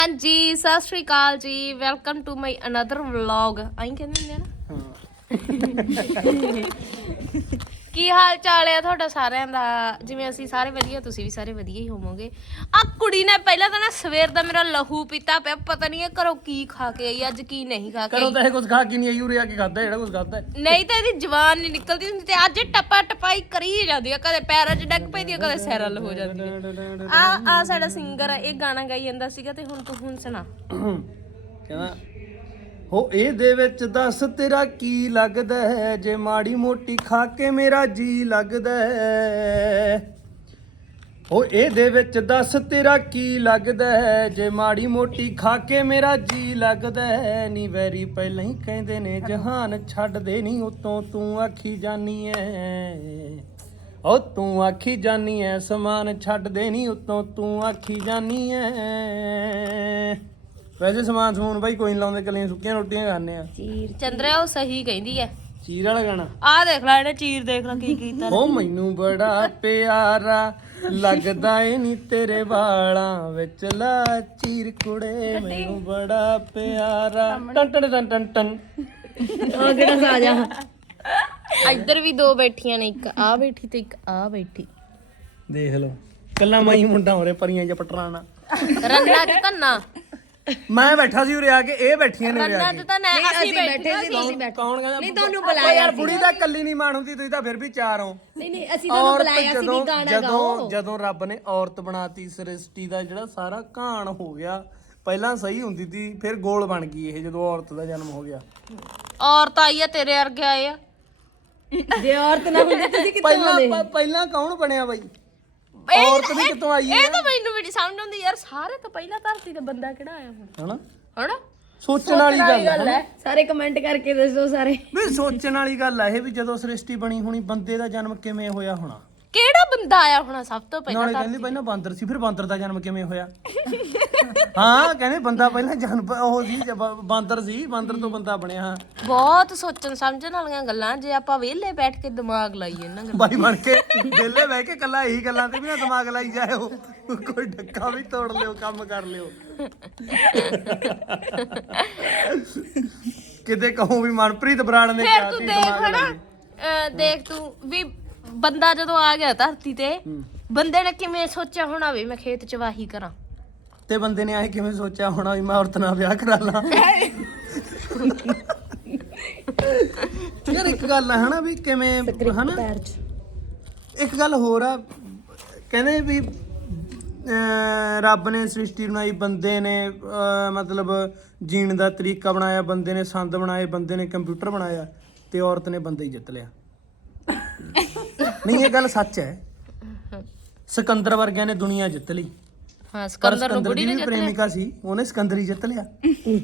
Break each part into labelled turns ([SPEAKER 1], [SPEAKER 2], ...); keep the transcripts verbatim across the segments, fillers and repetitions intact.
[SPEAKER 1] हाँ जी सत श्री अकाल जी welcome to my another vlog आई कहते हैं ना ਕੀ ਹਾਲ ਚਾਲ ਹੈ ਤੁਹਾਡਾ ਸਾਰਿਆਂ ਦਾ ਜਿਵੇਂ ਅਸੀਂ ਸਾਰੇ ਵਧੀਆ ਤੁਸੀਂ ਵੀ ਸਾਰੇ ਵਧੀਆ ਹੀ ਹੋਵੋਗੇ ਆ ਕੁੜੀ ਨੇ ਪਹਿਲਾਂ ਤਾਂ ਨਾ ਸਵੇਰ ਦਾ ਮੇਰਾ ਲਹੂ ਪੀਤਾ ਪਿਆ ਪਤਾ ਨਹੀਂ ਇਹ ਘਰੋਂ ਕੀ ਖਾ ਕੇ ਆਈ ਅੱਜ ਕੀ ਨਹੀਂ ਖਾ ਕੇ
[SPEAKER 2] ਕਰੋ ਤਾਂ ਇਹ ਕੁਝ ਖਾ ਕੇ ਨਹੀਂ ਆਈ ਉਰੇ ਆ ਕੇ ਖਾਦਾ ਜਿਹੜਾ ਕੁਝ ਖਾਦਾ
[SPEAKER 1] ਨਹੀਂ ਤਾਂ ਇਹਦੀ ਜ਼ਬਾਨ ਨਹੀਂ ਨਿਕਲਦੀ ਹੁੰਦੀ ਤੇ ਅੱਜ ਟੱਪਾ ਟਪਾਈ ਕਰੀ ਜਾਂਦੀ ਆ ਕਦੇ ਪੈਰਾਂ 'ਚ ਡੱਗ ਪੈਂਦੀ ਆ ਕਦੇ ਸੈਰਲ ਹੋ ਜਾਂਦੀ ਆ ਆ ਆ ਸਾਡਾ ਸਿੰਗਰ ਆ ਇਹ ਗਾਣਾ ਗਾਈ ਜਾਂਦਾ ਸੀਗਾ ਤੇ ਹੁਣ ਤੂੰ ਹੁਣ ਸੁਣਾ
[SPEAKER 2] ਕਹਿੰਦਾ ਹੋ ਇਹਦੇ ਵਿੱਚ ਦੱਸ ਤੇਰਾ ਕੀ ਲੱਗਦਾ ਹੈ ਜੇ ਮਾੜੀ ਮੋਟੀ ਖਾ ਕੇ ਮੇਰਾ ਜੀ ਲੱਗਦਾ ਹੈ ਹੋ ਇਹਦੇ ਵਿੱਚ ਦੱਸ ਤੇਰਾ ਕੀ ਲੱਗਦਾ ਹੈ ਜੇ ਮਾੜੀ ਮੋਟੀ ਖਾ ਕੇ ਮੇਰਾ ਜੀ ਲੱਗਦਾ ਹੈ ਨੀ ਵੈਰੀ ਪਹਿਲਾਂ ਹੀ ਕਹਿੰਦੇ ਨੇ ਜਹਾਨ ਛੱਡਦੇ ਨਹੀਂ ਉਤੋਂ ਤੂੰ ਆਖੀ ਜਾਨੀ ਐ ਓ ਤੂੰ ਆਖੀ ਜਾਨੀ ਐ ਸਮਾਨ ਛੱਡਦੇ ਨਹੀਂ ਉਤੋਂ ਤੂੰ ਆਖੀ ਜਾਨੀ ਐ ਵੈਸੇ ਸਮਾਨ ਸਮੂਨ ਬਾਈ ਕੋਈ ਨੀ ਲਾਉਂਦੇ ਕੱਲੀਆਂ ਸੁੱਕੀਆਂ ਰੋਟੀਆਂ ਖਾਣੇ ਆ
[SPEAKER 1] ਚੀਰ ਚੰਦਰਿਆ ਉਹ ਸਹੀ ਕਹਿੰਦੀ ਐ
[SPEAKER 2] ਚੀਰ ਵਾਲਾ ਗਾਣਾ
[SPEAKER 1] ਆ ਦੇਖ ਲੈ ਇਹਨੇ ਚੀਰ ਦੇਖ ਲੈ ਕੀ ਕੀਤਾ
[SPEAKER 2] ਉਹ ਮੈਨੂੰ ਬੜਾ ਪਿਆਰਾ ਲੱਗਦਾ ਏ ਨੀ ਤੇਰੇ ਵਾਲਾਂ ਵਿੱਚ ਲਾ ਚੀਰ ਕੁੜੇ ਮੈਨੂੰ ਬੜਾ ਪਿਆਰਾ ਟਨ ਟਨ ਟਨ ਟਨ ਟਨ
[SPEAKER 1] ਆ ਕਿਹੜਾ ਸਾਜਾ ਇੱਧਰ ਵੀ ਦੋ ਬੈਠੀਆਂ ਨੇ ਇੱਕ ਆ ਬੈਠੀ ਤੇ ਇੱਕ ਆ ਬੈਠੀ
[SPEAKER 2] ਦੇਖ ਲਓ ਕੱਲਾ ਮਾਈ ਮੁੰਡਾ ਹੋ ਰਿਹਾ ਪਰੀਆਂ ਜਾਂ ਪਟਰਾਣਾ
[SPEAKER 1] ਰੰਨਾ ਤੇ ਧੰਨਾ
[SPEAKER 2] ਮੈਂ ਬੈਠਾ ਸੀ ਉਰੇ ਆ ਕੇ ਇਹ ਬੈਠੀਆਂ ਨੇ ਉਰੇ ਆ
[SPEAKER 1] ਰੰਨਾ
[SPEAKER 2] ਕੇ
[SPEAKER 1] ਤੇ ਤਾਂ ਨਾ ਅਸੀਂ ਬੈਠੇ ਸੀ
[SPEAKER 2] ਕੌਣ ਕਹਿੰਦਾ
[SPEAKER 3] ਨਹੀਂ ਤੁਹਾਨੂੰ
[SPEAKER 2] ਓ
[SPEAKER 3] ਬੁਲਾਇਆ
[SPEAKER 2] ਯਾਰ ਬੁੜੀ ਤਾਂ ਕੱਲੀ ਨਹੀਂ ਮਾਣ ਹੁੰਦੀ ਤੁਸੀਂ ਤਾਂ ਫਿਰ ਵੀ ਚਾਰ ਹੋ
[SPEAKER 3] ਨਹੀਂ ਨਹੀਂ ਅਸੀਂ ਤੁਹਾਨੂੰ ਬੁਲਾਇਆ ਸੀ ਵੀ ਗਾਣਾ
[SPEAKER 2] ਜਦੋਂ
[SPEAKER 3] ਗਾਓ
[SPEAKER 2] ਜਦੋਂ ਰੱਬ ਨੇ ਔਰਤ ਬਣਾਤੀ ਸ੍ਰਿਸ਼ਟੀ ਦਾ ਜਿਹੜਾ ਸਾਰਾ ਘਾਣ ਹੋ ਗਿਆ ਪਹਿਲਾਂ ਸਹੀ ਹੁੰਦੀ ਸੀ ਫਿਰ ਗੋਲ ਬਣ ਗਈ ਇਹ ਜਦੋਂ ਔਰਤ ਦਾ ਜਨਮ ਹੋ ਗਿਆ
[SPEAKER 1] ਔਰਤ ਆਈ ਆ ਤੇਰੇ ਵਰਗੇ ਆਏ ਆ
[SPEAKER 3] ਜੇ ਔਰਤ ਨਾ ਹੁੰਦੀ ਤੁਸੀਂ ਕਿੱਥੋਂ
[SPEAKER 2] ਪਹਿਲਾਂ
[SPEAKER 3] ਆਉਂਦੇ
[SPEAKER 2] ਪ- ਪਹਿਲਾਂ ਕੌਣ ਬਣਿਆ ਬਾਈ
[SPEAKER 1] ਇਹ-
[SPEAKER 2] ਔਰਤ ਵੀ ਕਿੱਥੋਂ ਆਈ
[SPEAKER 1] ਇਹ
[SPEAKER 2] ਹੈ
[SPEAKER 1] ਤਾਂ ਮੈਨੂੰ ਵੀ ਨੀ ਸਮਝ ਆਉਂਦੀ ਯਾਰ ਸਾਰੇ ਤੋਂ ਪਹਿਲਾਂ ਧਰਤੀ ਤੇ ਬੰਦਾ ਕਿਹੜਾ ਆਇਆ ਹੁਣ
[SPEAKER 2] ਹਨਾ
[SPEAKER 1] ਹਣਾ
[SPEAKER 2] ਸੋਚਣ ਵਾਲੀ ਗੱਲ ਹੈ
[SPEAKER 3] ਸਾਰੇ ਕਮੈਂਟ ਕਰਕੇ ਦੱਸੋ ਸਾਰੇ
[SPEAKER 2] ਵੀ ਸੋਚਣ ਵਾਲੀ ਗੱਲ ਆ ਇਹ ਵੀ ਜਦੋਂ ਸ੍ਰਿਸ਼ਟੀ ਬਣੀ ਹੋਣੀ ਬੰਦੇ ਦਾ ਜਨਮ ਕਿਵੇਂ ਹੋਇਆ ਹੋਣਾ
[SPEAKER 1] ਕਿਹੜਾ ਬੰਦਾ ਆਇਆ ਹੋਣਾ ਸਭ ਤੋਂ ਪਹਿਲਾਂ
[SPEAKER 2] ਨਾਲੇ ਕਹਿੰਦੇ ਪਹਿਲਾਂ ਬਾਂਦਰ ਸੀ ਫਿਰ ਬਾਂਦਰ ਦਾ ਜਨਮ ਕਿਵੇਂ ਹੋਇਆ ਹਾਂ ਕਹਿੰਦੇ ਬੰਦਾ ਪਹਿਲਾਂ ਜਨਮ ਉਹ ਸੀ ਜ- ਬ- ਬਾਂਦਰ ਸੀ ਬਾਂਦਰ ਤੋਂ ਬੰਦਾ ਬਣਿਆ ਹਾਂ
[SPEAKER 1] ਬਹੁਤ ਸੋਚਣ ਸਮਝਣ ਵਾਲੀਆਂ ਗੱਲਾਂ ਜੇ ਆਪਾਂ ਵਿਹਲੇ ਬੈਠ ਕੇ ਦਿਮਾਗ ਲਾਈਏ ਇਹਨਾਂ ਗੱਲਾਂ
[SPEAKER 2] ਬਾਈ ਬਣ ਕੇ ਵਿਹਲੇ ਬਹਿ ਕੇ ਕੱਲਾ ਇਹੀ ਗੱਲਾਂ ਤੇ ਵੀ ਨਾ ਦਿਮਾਗ ਲਾਈ ਜਾਇਓ ਕੋਈ ਡੱਕਾ ਵੀ ਤੋੜ ਲਿਓ ਕੰਮ ਕਰ ਲਿਓ ਕਿਤੇ ਕਹੋ ਵੀ ਮਨਪ੍ਰੀਤ ਬਰਾੜ ਨੇ
[SPEAKER 1] ਫਿਰ
[SPEAKER 2] ਕਿਹਾ
[SPEAKER 1] ਤੂੰ
[SPEAKER 2] ਸੀ
[SPEAKER 1] ਦੇਖ
[SPEAKER 2] ਦਿਮਾਗ
[SPEAKER 1] ਹਨਾ
[SPEAKER 2] ਲਾਈ।
[SPEAKER 1] ਅਹ ਦੇਖ ਤੂੰ ਵੀ ਬੰਦਾ ਜਦੋਂ ਆ ਗਿਆ ਧਰਤੀ ਤੇ ਬੰਦੇ ਨੇ ਕਿਵੇਂ ਸੋਚਿਆ ਹੋਣਾ ਵੀ ਮੈਂ ਖੇਤ ਚ ਵਾਹੀ ਕਰਾਂ
[SPEAKER 2] ਤੇ ਬੰਦੇ ਨੇ ਆਏ ਕਿਵੇਂ ਸੋਚਿਆ ਹੋਣਾ ਵੀ ਮੈਂ ਔਰਤ ਨਾਲ ਵਿਆਹ ਕਰਾ ਲਾਂ ਯਾਰ ਇੱਕ ਗੱਲ ਆ ਹਨਾ ਵੀ ਕਿਵੇਂ ਹਨਾ ਇੱਕ ਗੱਲ ਹੋਰ ਆ ਕਹਿੰਦੇ ਵੀ ਅਹ ਰੱਬ ਨੇ ਸ੍ਰਿਸ਼ਟੀ ਬਣਾਈ ਬੰਦੇ ਨੇ ਅਹ ਮਤਲਬ ਜੀਣ ਦਾ ਤਰੀਕਾ ਬਣਾਇਆ ਬੰਦੇ ਨੇ ਸੰਦ ਬਣਾਏ ਬੰਦੇ ਨੇ ਕੰਪਿਊਟਰ ਬਣਾਇਆ ਤੇ ਔਰਤ ਨੇ ਬੰਦਾ ਹੀ ਜਿੱਤ ਲਿਆ ਨਹੀਂ ਇਹ ਗੱਲ ਸੱਚ ਹੈ ਸਿਕੰਦਰ ਵਰਗਿਆਂ ਨੇ ਦੁਨੀਆ ਜਿੱਤ ਲਈ
[SPEAKER 1] ਹਾਂ
[SPEAKER 2] ਪਰ
[SPEAKER 1] ਸਿਕੰਦਰ ਨੂੰ
[SPEAKER 2] ਸਿਕੰਦਰ
[SPEAKER 1] ਬੁੜੀ
[SPEAKER 2] ਦੀ
[SPEAKER 1] ਨੇ
[SPEAKER 2] ਵੀ
[SPEAKER 1] ਜਿੱਤ ਲਿਆ
[SPEAKER 2] ਪ੍ਰੇਮਿਕਾ ਸੀ ਉਹਨੇ ਸਿਕੰਦਰ ਹੀ ਜਿੱਤ ਲਿਆ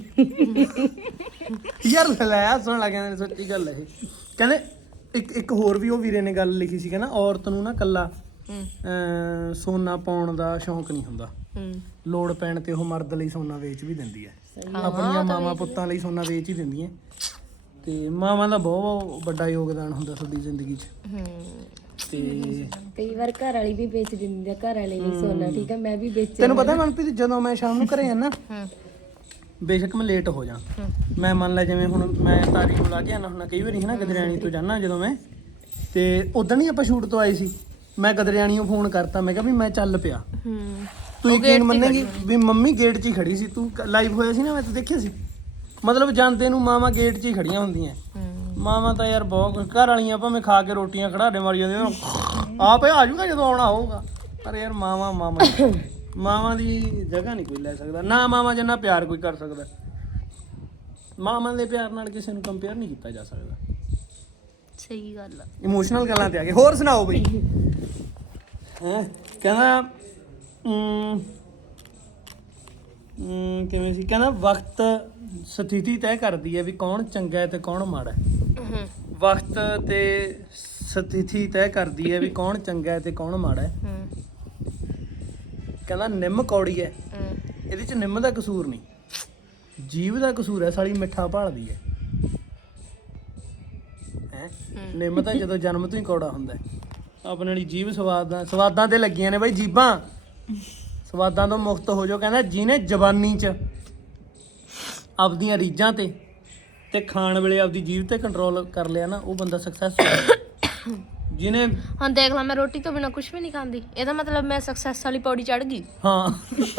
[SPEAKER 2] ਯਾਰ ਲੈ ਸੁਣ ਲੱਗਿਆ ਸੱਚੀ ਗੱਲ ਹੈ ਇਹ ਕਹਿੰਦੇ ਇੱਕ ਇੱਕ ਹੋਰ ਵੀ ਉਹ ਵੀਰੇ ਨੇ ਗੱਲ ਲਿਖੀ ਸੀ ਕਹਿੰਦਾ ਔਰਤ ਨੂੰ ਨਾ ਕੱਲਾ ਅਹ ਸੋਨਾ ਪਾਉਣ ਦਾ ਸ਼ੌਂਕ ਨਹੀਂ ਹੁੰਦਾ ਲੋੜ ਪੈਣ ਤੇ ਉਹ ਮਰਦ ਲਈ ਸੋਨਾ ਵੇਚ ਵੀ ਦਿੰਦੀ ਹੈ ਆਪਣੀਆਂ ਮਾਵਾਂ ਪੁੱਤਾਂ ਲਈ ਸੋਨਾ ਵੇਚ ਹੀ ਦਿੰਦੀਆਂ ਤੇ ਮਾਵਾਂ ਦਾ ਬਹੁਤ ਵੱਡਾ ਯੋਗਦਾਨ ਹੁੰਦਾ ਤੁਹਾਡੀ ਜ਼ਿੰਦਗੀ 'ਚ ਤੇ
[SPEAKER 3] ਕਈ ਵਾਰ ਘਰ ਵਾਲੀ ਵੀ ਵੇਚ ਦਿੰਦੀ ਆ ਘਰ ਵਾਲੇ ਲਈ ਸੋਨਾ ਠੀਕ ਹੈ ਮੈਂ ਵੀ ਵੇਚ
[SPEAKER 2] ਤੈਨੂੰ ਪਤਾ ਮਨਪ੍ਰੀਤ ਜਦੋਂ ਮੈਂ ਸ਼ਾਮ ਨੂੰ ਘਰੇ ਆਣਾ ਬੇਸ਼ੱਕ ਮੈਂ ਲੇਟ ਹੋ ਜਾ ਮੈਂ ਮੰਨ ਲੈ ਜਿਵੇਂ ਹੁਣ ਮੈਂ ਤਾਰੀ ਨੂੰ ਲਾ ਕੇ ਆਣਾ ਹੁੰਦਾ ਕਈ ਵਾਰੀ ਹੈ ਨਾ ਗਦਰਿਆਣੀ ਤੋਂ ਜਾਣਾ ਜਦੋਂ ਮੈਂ ਤੇ ਉਦੋਂ ਹੀ ਆਪਾਂ ਸ਼ੂਟ ਤੋਂ ਆਏ ਸੀ ਮੈਂ ਗਦਰਿਆਣੀ ਨੂੰ ਫੋਨ ਕਰਤਾ ਮੈਂ ਕਿਹਾ ਵੀ ਮੈਂ ਚੱਲ ਪਿਆ ਤੂੰ ਯਕੀਨ ਮੰਨੇਗੀ ਵੀ ਮੰਮੀ ਗੇਟ 'ਚ ਹੀ ਖੜੀ ਸੀ ਤੂੰ ਲਾਈਵ ਹੋਇਆ ਸੀ ਨਾ ਮੈਂ ਤਾਂ ਦੇਖਿਆ ਸੀ ਮਤਲਬ ਜਾਂਦੇ ਨੂੰ ਮਾਵਾਂ ਗੇਟ 'ਚ ਹੀ ਖੜੀਆਂ ਹੁੰਦੀਆਂ ਮਾਵਾਂ ਤਾਂ ਯਾਰ ਬਹੁਤ ਘਰ ਵਾਲੀਆਂ ਭਾਵੇਂ ਖਾ ਕੇ ਰੋਟੀਆਂ ਖੜਾੜੇ ਮਾਰੀ ਜਾਂਦੀਆਂ ਆਪੇ ਆ ਜਾਊਗਾ ਜਦੋਂ ਆਉਣਾ ਹੋਊਗਾ ਪਰ ਯਾਰ ਮਾਵਾਂ ਮਾਵਾਂ ਮਾਵਾਂ ਦੀ ਜਗ੍ਹਾ ਨਹੀਂ ਕੋਈ ਲੈ ਸਕਦਾ ਨਾ ਮਾਵਾਂ ਜਿੰਨਾ ਪਿਆਰ ਕੋਈ ਕਰ ਸਕਦਾ ਮਾਵਾਂ ਦੇ ਪਿਆਰ ਨਾਲ ਕਿਸੇ ਨੂੰ ਕੰਪੇਅਰ ਨਹੀਂ ਕੀਤਾ ਜਾ ਸਕਦਾ
[SPEAKER 1] ਸਹੀ ਗੱਲ ਆ
[SPEAKER 2] ਇਮੋਸ਼ਨਲ ਗੱਲਾਂ ਤੇ ਆ ਗਏ ਹੋਰ ਸੁਣਾਓ ਬਈ ਹੈ ਕਹਿੰਦਾ ਅਮ, ਅਮ, ਕਿਵੇਂ ਸੀ ਕਹਿੰਦਾ ਵਕਤ ਸਥਿਤੀ ਤੈਅ ਕਰਦੀ ਹੈ ਵੀ ਕੌਣ ਚੰਗਾ ਹੈ ਤੇ ਕੌਣ ਮਾੜਾ ਹੈ ਵਕਤ ਤੇ ਸਥਿਤੀ ਤੈਅ ਕਰਦੀ ਹੈ ਵੀ ਕੌਣ ਚੰਗਾ ਹੈ ਤੇ ਕੌਣ ਮਾੜਾ ਹੈ ਕਹਿੰਦਾ ਨਿੰਮ ਕੌੜੀ ਹੈ ਇਹਦੇ ਚ ਨਿੰਮ ਦਾ ਕਸੂਰ ਨਹੀਂ ਜੀਵ ਦਾ ਕਸੂਰ ਹੈ ਸਾਲੀ ਮਿੱਠਾ ਭਾਲਦੀ ਹੈ ਹੈ ਨਿੰਮ ਤਾਂ ਜਦੋਂ ਜਨਮ ਤੋਂ ਹੀ ਕੌੜਾ ਹੁੰਦਾ ਆਪਣੇ ਲਈ ਜੀਭ ਸਵਾਦਾਂ ਸਵਾਦਾਂ ਤੇ ਲੱਗੀਆਂ ਨੇ ਬਾਈ ਜੀਬਾਂ ਸਵਾਦਾਂ ਤੋਂ ਮੁਕਤ ਹੋ ਜਾਓ। ਕਹਿੰਦਾ ਜਿਹਨੇ ਜਵਾਨੀ 'ਚ ਆਪਦੀਆਂ ਰੀਝਾਂ ਤੇ ਤੇ ਖਾਣ ਵੇਲੇ ਆਪਦੀ ਜੀਭ ਤੇ ਕੰਟਰੋਲ ਕਰ ਲਿਆ ਨਾ, ਉਹ ਬੰਦਾ ਸਕਸੈਸਫੁਲ। ਜਿਹਨੇ
[SPEAKER 1] ਹੁਣ ਦੇਖ ਲਾ, ਮੈਂ ਰੋਟੀ ਤੋਂ ਬਿਨਾ ਕੁਝ ਵੀ ਨਹੀਂ ਖਾਂਦੀ, ਇਹਦਾ ਮਤਲਬ ਮੈਂ ਸਕਸੈਸ ਵਾਲੀ ਪੌੜੀ ਚੜ ਗਈ।
[SPEAKER 2] ਹਾਂ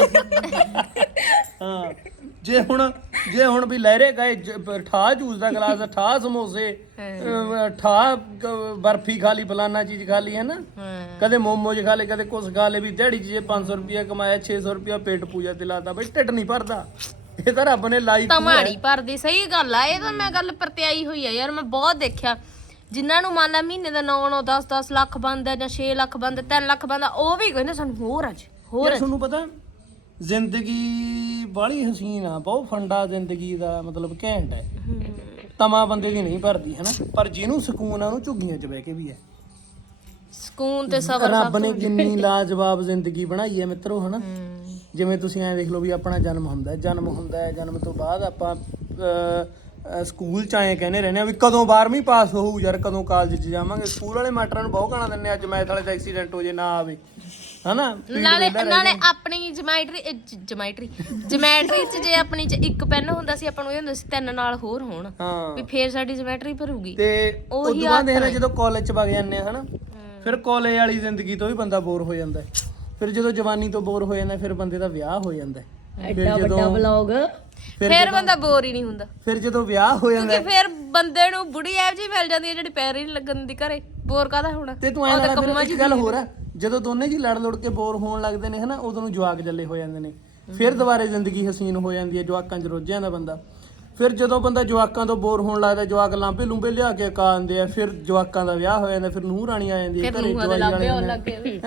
[SPEAKER 2] ਹਾਂ ਜੇ ਹੁਣ ਜੇ ਹੁਣ ਵੀ ਲਹਿਰੇ ਗਏ ਜ- ਠਾਹ ਜੂਸ ਦਾ ਗਲਾਸ, ਠਾਹ ਸਮੋਸੇ, ਅਹ, ਠਾਹ ਕ- ਬਰਫੀ ਖਾ ਲਈ, ਫਲਾਨਾ ਚੀਜ਼ ਖਾ ਲਈ, ਹੈ ਨਾ, ਕਦੇ ਮੋਮੋਜ ਖਾ ਲਏ, ਕਦੇ ਕੁਛ ਖਾ ਲਏ, ਵੀ ਦਿਹਾੜੀ 'ਚ ਜੇ ਪੰਜ ਸੌ ਰੁਪਇਆ ਕਮਾਇਆ, ਛੇ ਸੌ ਰੁਪਇਆ ਪੇਟ ਪੂਜਾ ਤੇ ਲਾਤਾ, ਬਈ ਢਿੱਡ ਨਹੀਂ ਭਰਦਾ। ਇਹ ਤਾਂ ਰੱਬ ਨੇ ਲਾਈ
[SPEAKER 1] ਤਮਾੜੀ ਭਰਦੀ। ਸਹੀ ਗੱਲ ਆ, ਇਹ ਤਾਂ ਮੈਂ ਗੱਲ ਪ੍ਰਤਿਆਈ ਹੋਈ ਆ ਯਾਰ। ਮੈਂ ਬਹੁਤ ਦੇਖਿਆ ਜਿਨ੍ਹਾਂ ਨੂੰ ਮੰਨ ਲਾ ਮਹੀਨੇ ਦਾ ਨੌ ਨੌ ਦਸ ਦਸ ਲੱਖ ਬਣਦਾ ਜਾਂ ਛੇ ਲੱਖ ਬਣਦਾ, ਤਿੰਨ ਲੱਖ ਬਣਦਾ, ਉਹ ਵੀ ਕਹਿੰਦੇ ਸਾਨੂੰ ਹੋਰ ਅੱਜ ਹੋਰ
[SPEAKER 2] ਯਾਰ ਤੁਹਾਨੂੰ ਪਤਾ ਜ਼ਿੰਦਗੀ ਬਾਹਲੀ ਹਸੀਨ ਆ, ਬਹੁਤ ਫੰਡਾ ਜ਼ਿੰਦਗੀ ਦਾ, ਮਤਲਬ ਘੈਂਟ ਹੈ। ਤਮਾ ਬੰਦੇ ਦੀ ਨਹੀਂ ਭਰਦੀ, ਹੈ ਨਾ, ਪਰ ਜਿਹਨੂੰ ਸਕੂਨ ਆ ਉਹਨੂੰ ਝੁੱਗੀਆਂ 'ਚ ਬਹਿ ਕੇ ਵੀ ਹੈ।
[SPEAKER 1] ਸਕੂਨ ਤੇ ਸਬਰ
[SPEAKER 2] ਰੱਬ ਨੇ ਕਿੰਨੀ ਲਾਜਵਾਬ ਜ਼ਿੰਦਗੀ ਬਣਾਈ ਹੈ ਮਿੱਤਰੋ, ਹਨਾ। ਜਿਵੇਂ ਤੁਸੀਂ ਐਂ ਦੇਖ ਲਓ ਵੀ ਆਪਣਾ ਜਨਮ ਹੁੰਦਾ ਹੈ, ਜਨਮ ਹੁੰਦਾ ਹੈ, ਜਨਮ ਤੋਂ ਬਾਅਦ ਆਪਾਂ ਅਹ, ਅਹ, ਸਕੂਲ 'ਚ ਆਏ ਕਹਿੰਦੇ ਰਹਿੰਦੇ ਆ ਵੀ ਕਦੋਂ ਬਾਰਵੀਂ ਪਾਸ ਹੋਊ ਯਾਰ, ਕਦੋਂ ਕਾਲਜ 'ਚ ਜਾਵਾਂਗੇ। ਸਕੂਲ ਵਾਲੇ ਮਾਸਟਰਾਂ ਨੂੰ ਬਹੁਤ ਗਾਣਾ ਦਿੰਦੇ, ਅੱਜ ਮੈਥ ਵਾਲੇ ਦਾ ਐਕਸੀਡੈਂਟ ਹੋ ਜੇ ਨਾ ਆਵੇ, ਹਨਾ।
[SPEAKER 1] ਨਾਲੇ ਨਾਲੇ ਆਪਣੀ ਜਮੈਟਰੀ ਜਮੈਟਰੀ ਜਮੈਟਰੀ ਚ ਜੇ ਆਪਣੀ ਚ ਇੱਕ ਪੈਨ ਹੁੰਦਾ ਸੀ, ਆਪਾਂ ਨੂੰ ਇਹ ਹੁੰਦਾ ਸੀ ਤਿੰਨ ਨਾਲ ਹੋਰ ਹੋਣ,
[SPEAKER 2] ਹਾਂ,
[SPEAKER 1] ਵੀ ਫੇਰ ਸਾਡੀ ਜਮੈਟਰੀ ਭਰੂਗੀ।
[SPEAKER 2] ਤੇ ਉਸ ਤੋਂ ਬਾਅਦ ਦੇਖ ਲੈ ਜਦੋਂ ਕਾਲਜ 'ਚ ਵਗ ਜਾਂਦੇ ਆ, ਹਨਾ, ਫਿਰ ਕਾਲਜ ਵਾਲੀ ਜ਼ਿੰਦਗੀ ਤੋਂ ਵੀ ਬੰਦਾ ਬੋਰ ਹੋ ਜਾਂਦਾ ਹੈ। ਫਿਰ ਜਦੋਂ ਜਵਾਨੀ ਤੋਂ ਬੋਰ ਹੋ ਜਾਂਦਾ, ਫਿਰ ਬੰਦੇ ਦਾ ਵਿਆਹ ਹੋ ਜਾਂਦਾ ਹੈ।
[SPEAKER 3] ਐਡਾ ਵੱਡਾ ਵਲੌਗ।
[SPEAKER 1] ਫੇਰ ਬੰਦਾ ਬੋਰ ਹੀ ਨਹੀਂ ਹੁੰਦਾ,
[SPEAKER 2] ਫਿਰ ਜਦੋਂ ਵਿਆਹ ਹੋ ਜਾਂਦਾ
[SPEAKER 1] ਕਿਉਂਕਿ ਫੇਰ ਬੰਦੇ ਨੂੰ ਬੁੜੀ ਐਵ ਜੀ ਮਿਲ ਜਾਂਦੀ ਹੈ ਜਿਹੜੀ ਪੈਰ ਹੀ ਨਹੀਂ ਲੱਗਣ ਦੀ ਘਰੇ। ਬੋਰ ਕਾਹਦਾ ਹੋਣਾ।
[SPEAKER 2] ਤੇ ਤੂੰ ਐਂ ਲਾ ਫਿਰ ਇੱਕ ਗੱਲ ਹੋਰ ਆ, ਜਦੋਂ ਦੋਨੇ ਜੀ ਲੜ ਲੜ ਕੇ ਬੋਰ ਹੋਣ ਲੱਗਦੇ ਨੇ, ਹਨਾ, ਉਦੋਂ ਨੂੰ ਜਵਾਕ ਜੱਲੇ ਹੋ ਜਾਂਦੇ ਨੇ। ਫਿਰ ਦੁਬਾਰੇ ਜ਼ਿੰਦਗੀ ਹਸੀਨ ਹੋ ਜਾਂਦੀ ਹੈ, ਜਵਾਕਾਂ 'ਚ ਰੁੱਝ ਜਾਂਦਾ ਬੰਦਾ। ਫਿਰ ਜਦੋਂ ਬੰਦਾ ਜਵਾਕਾਂ ਤੋਂ ਬੋਰ ਹੋਣ ਲੱਗਦਾ, ਜਵਾਕ ਲਾਂਬੇ ਲੂੰਬੇ ਲਿਆ ਕੇ ਕਾ ਆਉਂਦੇ ਆ, ਫਿਰ ਜਵਾਕਾਂ ਦਾ ਵਿਆਹ ਹੋ ਜਾਂਦਾ, ਫਿਰ ਨੂੰਹ ਰਾਣੀ ਆ ਜਾਂਦੀ ਹੈ ਘਰੇ, ਜਵਾਈ ਵਾਲੇ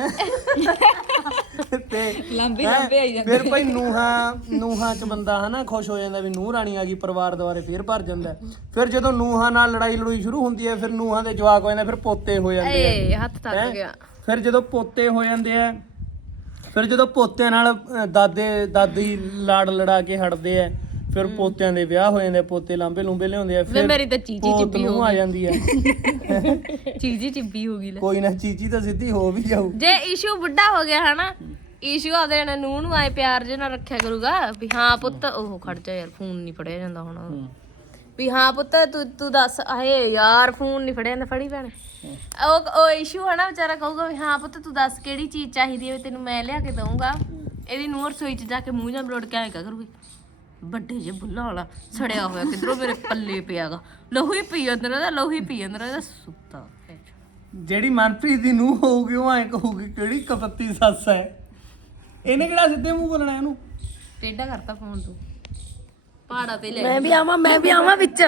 [SPEAKER 2] ਤੇ ਲਾਂਬੇ ਲਾਂਬੇ ਆਈ ਜਾਂਦੇ। ਫਿਰ ਭਾਈ ਨੂਹਾਂ ਨੂਹਾਂ 'ਚ ਬੰਦਾ, ਹਨਾ, ਖੁਸ਼ ਹੋ ਜਾਂਦਾ ਵੀ ਨੂੰਹ ਰਾਣੀ ਆ ਗਈ, ਪਰਿਵਾਰ ਦੁਆਰੇ ਫਿਰ ਭਰ ਜਾਂਦਾ। ਫਿਰ ਜਦੋਂ ਨੂਹਾਂ ਨਾਲ ਲੜਾਈ ਲੜੂਈ ਸ਼ੁਰੂ ਹੁੰਦੀ ਹੈ, ਫਿਰ ਨੂਹਾਂ ਦੇ ਜਵਾਕ ਹੋ ਜਾਂਦੇ, ਫਿਰ ਪੋਤੇ ਹੋ ਜਾਂਦੇ ਆ।
[SPEAKER 1] ਏ ਹੱਥ ਤੱਕ ਗਿਆ।
[SPEAKER 2] ਫਿਰ ਜਦੋਂ ਪੋਤੇ ਹੋ ਜਾਂਦੇ ਆ, ਫਿਰ ਜਦੋਂ ਪੋਤਿਆਂ ਨਾਲ ਅਹ, ਦਾਦੇ ਦਾਦੀ ਲਾੜ ਲੜਾ ਕੇ ਹਟਦੇ ਆ, ਫਿਰ ਪੋਤਿਆਂ ਦੇ ਵਿਆਹ ਹੋ ਜਾਂਦੇ, ਪੋਤੇ ਲਾਂਬੇ ਲੂੰਬੇ ਲਿਆਉਂਦੇ ਆ। ਫਿਰ
[SPEAKER 1] ਮੇਰੀ ਤਾਂ ਚੀਚੀ ਚਿੱਬੀ ਹੋ
[SPEAKER 2] ਆ ਜਾਂਦੀ ਆ।
[SPEAKER 1] ਚੀਚੀ ਚਿੱਬੀ ਹੋ ਗਈ ਲੈ।
[SPEAKER 2] ਕੋਈ ਨਾ, ਚੀਚੀ ਤਾਂ ਸਿੱਧੀ ਹੋ ਵੀ ਜਾਊ।
[SPEAKER 1] ਜੇ ਇਸ਼ੂ ਬੁੱਢਾ ਹੋ ਗਿਆ ਹਨਾ, ਇਸ਼ੂ ਆਦੇ ਨੇ ਨੂੰਹ ਨੂੰ ਆਏ ਪਿਆਰ ਜੇ ਨਾਲ ਰੱਖਿਆ ਕਰੂਗਾ ਵੀ ਹਾਂ ਪੁੱਤ, ਉਹ ਖੜ ਜਾ ਯਾਰ, ਫੋਨ ਨਹੀਂ ਫੜਿਆ ਜਾਂਦਾ ਹੁਣ, ਵੀ ਹਾਂ ਪੁੱਤ ਤੂੰ ਤੂੰ ਦੱਸ, ਆਏ ਯਾਰ ਫੋਨ ਨਹੀਂ ਫੜਿਆ ਜਾਂਦਾ, ਫੜੀ ਭੈਣ। ਉਹ ਉਹ ਇਸ਼ੂ ਹਨਾ ਵਿਚਾਰਾ ਕਹੂਗਾ ਵੀ ਹਾਂ ਪੁੱਤ ਤੂੰ ਦੱਸ ਕਿਹੜੀ ਚੀਜ਼ ਚਾਹੀਦੀ ਹੈ, ਤੈਨੂੰ ਮੈਂ ਲਿਆ ਕੇ ਦਊਂਗਾ। ਇਹਦੀ ਨੂੰਹ ਰਸੋਈ 'ਚ ਜਾ ਕੇ ਮੂੰਹ ਜਾਂ ਬਰੋੜ ਕੇ ਆਏ ਕਰੂਗੀ, ਵੱਡੇ ਜੇ ਬੁੱਲਾ ਵਾਲਾ ਸੜਿਆ ਹੋਇਆ ਕਿਧਰੋਂ ਮੇਰੇ ਪੱਲੇ ਪਿਆਗਾ, ਲਹੂ ਹੀ ਪੀ ਅੰਦਰ ਉਹਦਾ, ਲਹੂ ਹੀ ਪੀ ਅੰਦਰ ਇਹਦਾ ਸੁੱਤਾ।
[SPEAKER 2] ਜਿਹੜੀ ਮਨਪ੍ਰੀਤ ਦੀ ਨੂੰਹ ਹੋਊਗੀ ਉਹ ਐਂ ਕਹੂਗੀ ਕਿਹੜੀ ਕਪੱਤੀ ਸੱਸ ਹੈ, ਇਹਨੇ ਕਿਹੜਾ ਸਿੱਧੇ ਮੂੰਹ ਬੋਲਣਾ ਇਹਨੂੰ।
[SPEAKER 1] ਟੇਢਾ ਕਰਤਾ ਫੋਨ ਤੂੰ, ਪਹਾੜਾ ਤੇ ਲੈ
[SPEAKER 3] ਮੈਂ ਵੀ ਆਵਾਂ ਮੈਂ ਵੀ ਆਵਾਂ ਵਿੱਚ।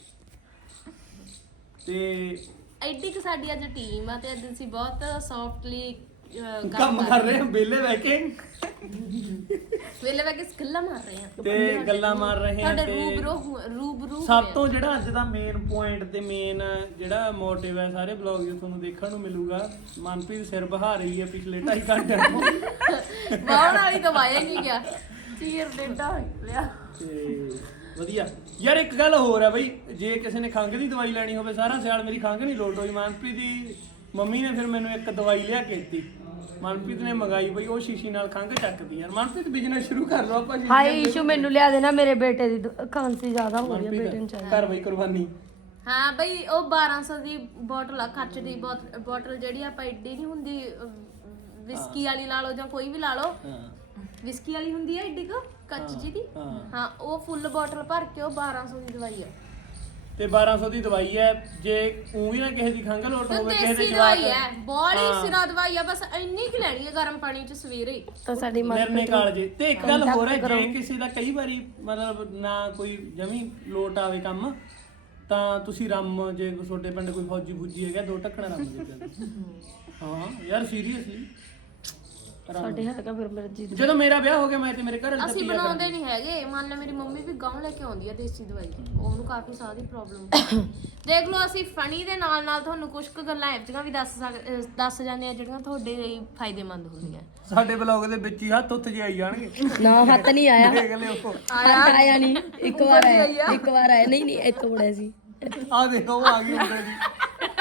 [SPEAKER 2] ਤੇ
[SPEAKER 1] ਐਡੀ ਕਿ ਸਾਡੀ ਅੱਜ ਟੀਮ ਆ ਤੇ ਅੱਜ ਅਸੀਂ ਬਹੁਤ ਸੌਫਟਲੀ
[SPEAKER 2] ਕੰਮ ਕਰ ਰਹੇ ਹਾਂ, ਵਿਹਲੇ ਬਹਿ ਕੇ
[SPEAKER 1] ਵੇਲੇ ਵੇ ਕੇ ਗੱਲਾਂ ਮਾਰ ਰਹੇ ਆ
[SPEAKER 2] ਤੇ ਗੱਲਾਂ ਮਾਰ ਰਹੇ ਹਾਂ।
[SPEAKER 1] ਤੁਹਾਡੇ
[SPEAKER 2] ਤੇ
[SPEAKER 1] ਰੂਬਰੂ ਰੂਬਰੂ
[SPEAKER 2] ਸਭ ਤੋਂ ਜਿਹੜਾ ਅੱਜ ਦਾ ਮੇਨ ਪੁਆਇੰਟ ਤੇ ਮੇਨ ਜਿਹੜਾ ਮੋਟਿਵ ਹੈ ਸਾਰੇ ਬਲੌਗ 'ਚ ਤੁਹਾਨੂੰ ਦੇਖਣ ਨੂੰ ਮਿਲੂਗਾ, ਮਨਪ੍ਰੀਤ ਸਿਰ ਬਹਾ ਰਹੀ ਹੈ ਪਿਛਲੇ ਢਾਈ ਘੰਟਿਆਂ ਤੋਂ।
[SPEAKER 1] ਬਾਹਣ ਵਾਲੀ ਤਾਂ ਵਾਇਆ ਨਹੀਂ ਗਿਆ, ਚੀਰ ਡੇਡਾ ਹੋ ਗਿਆ।
[SPEAKER 2] ਤੇ ਵਧੀਆ ਯਾਰ, ਇੱਕ ਗੱਲ ਹੋਰ ਹੈ ਬਈ, ਜੇ ਕਿਸੇ ਨੇ ਖੰਘ ਦੀ ਦਵਾਈ ਲੈਣੀ ਹੋਵੇ, ਸਾਰਾ ਸਿਆਲ ਮੇਰੀ ਖੰਘ ਨਹੀਂ ਲੋਟ ਹੋਈ, ਮਨਪ੍ਰੀਤ ਦੀ ਮੰਮੀ ਨੇ ਫਿਰ ਮੈਨੂੰ ਇੱਕ ਦਵਾਈ ਲਿਆ ਕੇ ਦਿੱਤੀ, ਮਨਪ੍ਰੀਤ ਨੇ ਮੰਗਾਈ ਬਈ, ਉਹ ਸ਼ੀਸ਼ੀ ਨਾਲ ਖੰਘ ਚੱਕਦੀ। ਯਾਰ ਮਨਪ੍ਰੀਤ ਬਿਜ਼ਨਸ ਸ਼ੁਰੂ ਕਰ ਲਓ ਆਪਾਂ।
[SPEAKER 3] ਹਾਏ ਇਸ਼ੂ ਮੈਨੂੰ ਲਿਆ ਦੇਣਾ, ਮੇਰੇ ਬੇਟੇ ਦੀ ਖਾਂਸੀ ਜ਼ਿਆਦਾ ਹੋ ਰਹੀ ਹੈ, ਬੇਟੇ ਨੂੰ ਚਾਹੀਦਾ।
[SPEAKER 2] ਕਰ ਬਈ ਕੁਰਬਾਨੀ।
[SPEAKER 1] ਹਾਂ ਬਈ, ਉਹ ਬਾਰਾਂ ਸੌ ਦੀ ਬੋਟਲ ਆ, ਖਰਚ ਦੀ ਬੋਟਲ ਜਿਹੜੀ ਆਪਾਂ ਏਡੀ ਨਹੀਂ ਹੁੰਦੀ, ਵਿਸਕੀ ਵਾਲੀ ਲਾ ਲਓ ਜਾਂ ਕੋਈ ਵੀ ਲਾ ਲਓ, ਵਿਸਕੀ ਵਾਲੀ ਹੁੰਦੀ ਹੈ ਏਡੀ ਕੁ ਕੱਚ ਜੀ ਦੀ, ਹਾਂ, ਉਹ ਫੁੱਲ ਬੋਟਲ ਭਰ ਕੇ ਉਹ ਬਾਰਾਂ ਸੌ ਦੀ ਦਵਾਈ ਆ।
[SPEAKER 2] ਤੇ ਬਾਰਾਂ ਸੌ ਦੀ ਦਵਾਈ ਹੈ, ਜੇ ਉਹ ਵੀ ਨਾ ਕਿਸੇ ਦੀ ਖੰਘ ਲੋਟ ਹੋਵੇ, ਕਿਸੇ ਦੇ
[SPEAKER 1] ਦਵਾਈ ਹੈ, ਬੋਲੀ ਸਿਰਾ ਦਵਾਈ ਆ, ਬਸ ਇੰਨੀ ਕਿ ਲੈਣੀ ਹੈ ਗਰਮ ਪਾਣੀ 'ਚ ਸਵੇਰੇ
[SPEAKER 3] ਤਾਂ ਸਾਡੀ
[SPEAKER 2] ਨਿਰਨੇ ਕਾਲਜੇ। ਤੇ ਇੱਕ ਗੱਲ ਹੋਰ ਹੈ, ਜੇ ਕਿਸੇ ਦਾ ਕਈ ਵਾਰੀ ਮਤਲਬ ਨਾ ਕੋਈ ਜਮੀ ਲੋਟ ਆਵੇ ਕੰਮ, ਤਾਂ ਤੁਸੀਂ ਰੰਮ, ਜੇ ਤੁਹਾਡੇ ਪਿੰਡ ਕੋਈ ਫੌਜੀ ਫੂਜੀ ਹੈਗਾ, ਦੋ ਢੱਕਣਾ ਰੰਮ ਦੇ ਦਿਓ। ਹਾਂ ਯਾਰ ਸੀਰੀਅਸਲੀ,
[SPEAKER 3] ਸਾਡੇ ਹੈਗਾ ਫਿਰ ਮੇਰੇ ਜੀ।
[SPEAKER 2] ਜਦੋਂ ਮੇਰਾ ਵਿਆਹ ਹੋ ਗਿਆ, ਮੈਂ ਤੇ ਮੇਰੇ ਘਰ
[SPEAKER 1] ਅਸੀਂ ਬਣਾਉਂਦੇ ਨਹੀਂ ਹੈਗੇ। ਮੰਨ ਲੈ ਮੇਰੀ ਮੰਮੀ ਵੀ ਗਾਉਂ ਲੈ ਕੇ ਆਉਂਦੀ ਆ ਦੇਸੀ ਦਵਾਈ, ਉਹਨੂੰ ਕਾਫੀ ਸਾਹ ਦੀ ਪ੍ਰੋਬਲਮ ਦੇਖ ਲਓ। ਅਸੀਂ ਫਨੀ ਦੇ ਨਾਲ ਨਾਲ ਤੁਹਾਨੂੰ ਕੁਝ ਕੁ ਗੱਲਾਂ ਇਹੋ ਜਿਹੀਆਂ ਵੀ ਦੱਸ ਸਕ ਦੱਸ ਜਾਂਦੇ ਆ ਜਿਹੜੀਆਂ ਤੁਹਾਡੇ ਲਈ ਫਾਇਦੇਮੰਦ ਹੁੰਦੀਆਂ।
[SPEAKER 2] ਸਾਡੇ ਬਲੌਗ ਦੇ ਵਿੱਚ ਹੀ ਹੱਥ ਉੱਥੇ ਜੇ ਆਈ ਜਾਣਗੇ।
[SPEAKER 3] ਨਾ ਹੱਥ ਨਹੀਂ ਆਇਆ,
[SPEAKER 2] ਦੇਖ ਲਿਓ,
[SPEAKER 3] ਹੱਥ ਆਇਆ ਨਹੀਂ, ਇੱਕ ਵਾਰ ਆਇਆ, ਇੱਕ ਵਾਰ ਆਇਆ, ਨਹੀਂ ਨਹੀਂ ਇੱਥੋਂ ਬੜਿਆ ਸੀ।
[SPEAKER 2] ਆ ਦੇਖੋ ਉਹ ਆ ਗਈ ਹੁੰਦੇ ਦੀ।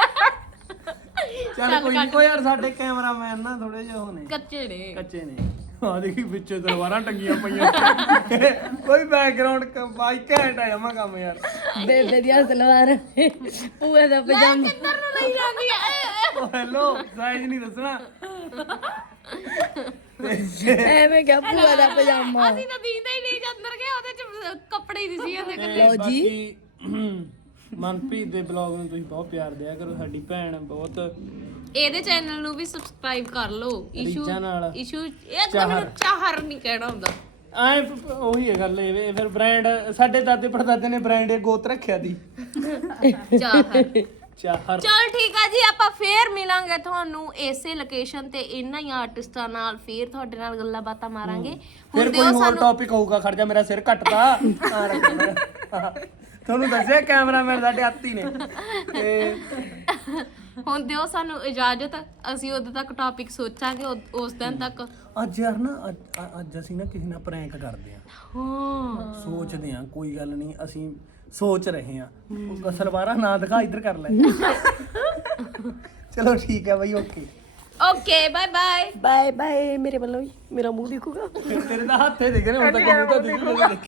[SPEAKER 2] ਚੱਲ ਕੋਈ ਨਹੀਂ, ਕੋਈ ਯਾਰ ਸਾਡੇ ਕੈਮਰਾਮੈਨ ਨਾ ਥੋੜੇ ਜਿਹੇ ਉਹ ਨੇ,
[SPEAKER 1] ਕੱਚੇ ਨੇ
[SPEAKER 2] ਕੱਚੇ ਨੇ। ਆ ਦੇਖੀ ਵਿੱਚੇ ਤਲਵਾਰਾਂ ਟੰਗੀਆਂ ਪਈਆਂ ਕੋਈ ਬੈਕਗ੍ਰਾਉਂਡ ਬਾਈ ਘੈਂਟ ਆ ਜਾਵਾਂ ਕੰਮ ਯਾਰ
[SPEAKER 3] ਬੇਬੇ ਦੀਆਂ ਸਲਵਾਰ ਪੂਏ ਦਾ ਪਜਾਮਾ
[SPEAKER 1] ਕਿੱਧਰ ਨੂੰ ਲਈ ਜਾਂਦੀ ਐ
[SPEAKER 2] ਓ ਹੈਲੋ ਸਾਈਜ਼ ਨਹੀਂ ਦੱਸਣਾ
[SPEAKER 3] ਐਵੇਂ ਕਿਹਾ ਪੂਏ ਦਾ ਪਜਾਮਾ
[SPEAKER 1] ਅਸੀਂ ਤਾਂ ਦੀਂਦੇ ਹੀ ਨਹੀਂ ਅੰਦਰ ਗਏ ਉਹਦੇ ਚ ਕੱਪੜੇ ਹੀ ਸੀ ਉਹਦੇ
[SPEAKER 2] ਤੇ
[SPEAKER 3] ਲਓ ਜੀ।
[SPEAKER 2] ਬਾਕੀ ਮਨਪ੍ਰੀਤ ਦੇ ਬਲੌਗ ਨੂੰ ਤੁਸੀਂ ਬਹੁਤ ਪਿਆਰ ਦਿਆ ਕਰੋ ਸਾਡੀ ਭੈਣ ਬਹੁਤ
[SPEAKER 1] ਇਹਦੇ ਚੈਨਲ ਨੂੰ ਵੀ ਸਬਸਕ੍ਰਾਈਬ ਕਰ ਲਓ ਇਸ਼ੂ
[SPEAKER 2] ਰੀਝਾਂ ਨਾਲ।
[SPEAKER 1] ਇਸ਼ੂ ਇਹ ਤਾਂ ਮੈਨੂੰ ਚਾਹਰ ਨਹੀਂ ਕਹਿਣਾ ਹੁੰਦਾ
[SPEAKER 2] ਐ ਉਹੀ ਹੈ ਗੱਲ ਇਹ ਫਿਰ ਬ੍ਰਾਂਡ ਸਾਡੇ ਦਾਦੇ ਪੜਦਾਦੇ ਨੇ ਬ੍ਰਾਂਡ ਇਹ ਗੋਤ ਰੱਖਿਆ ਦੀ
[SPEAKER 1] ਚਾਹਰ
[SPEAKER 2] ਚਾਹਰ
[SPEAKER 1] ਚਲ ਠੀਕ ਆ ਜੀ ਆਪਾਂ ਫੇਰ ਮਿਲਾਂਗੇ ਤੁਹਾਨੂੰ ਇਸੇ ਲੋਕੇਸ਼ਨ ਤੇ ਇਹਨਾਂ ਹੀ ਆਰਟਿਸਟਾਂ ਨਾਲ ਫੇਰ ਤੁਹਾਡੇ ਨਾਲ ਗੱਲਾਂ ਬਾਤਾਂ ਮਾਰਾਂਗੇ
[SPEAKER 2] ਫਿਰ
[SPEAKER 1] ਹੁਣ
[SPEAKER 2] ਕੋਈ
[SPEAKER 1] ਦਿਓ
[SPEAKER 2] ਹੋਰ
[SPEAKER 1] ਸਾਨੂੰ
[SPEAKER 2] ਟੌਪਿਕ ਹੋਊਗਾ ਖੜ ਜਾ ਮੇਰਾ ਸਿਰ ਘਟਦਾ ਆ ਰੱਖਣਾ ਤੁਹਾਨੂੰ ਦੱਸਿਆ ਕੈਮਰਾਮੈਨ ਸਾਡੇ ਆਤੀ ਨੇ ਤੇ
[SPEAKER 1] ਹੁਣ ਦਿਓ ਸਾਨੂੰ ਇਜਾਜ਼ਤ ਅਸੀਂ ਉਦੋਂ ਤੱਕ ਟੌਪਿਕ ਸੋਚਾਂਗੇ ਉਦ- ਉਸ ਦਿਨ ਤੱਕ
[SPEAKER 2] ਅੱਜ ਯਾਰ ਨਾ ਅੱਜ- ਅ- ਅੱਜ ਅਸੀਂ ਨਾ ਕਿਸੇ ਨਾਲ ਪ੍ਰੈਂਕ ਕਰਦੇ ਆ
[SPEAKER 1] ਹਾਂ
[SPEAKER 2] ਸੋਚਦੇ ਆ ਕੋਈ ਗੱਲ ਨਹੀਂ ਅਸੀਂ ਸੋਚ ਰਹੇ ਆ ਸਲਵਾਰਾਂ ਨਾ ਦਿਖਾ ਇੱਧਰ ਕਰ ਲੈ ਚਲੋ ਠੀਕ ਹੈ ਬਈ okay
[SPEAKER 1] okay bye bye
[SPEAKER 3] bye bye ਮੇਰੇ ਵੱਲੋਂ ਵੀ ਮੇਰਾ ਮੂੰਹ ਦਿਖੂਗਾ
[SPEAKER 2] ਤੇਰੇ ਦਾ ਹੱਥੇ ਦਿਖ ਰਿਹਾ ਹੁਣ ਤੱਕ ਮੂੰਹ ਤਾਂ ਦਿਖ ਰਿਹਾ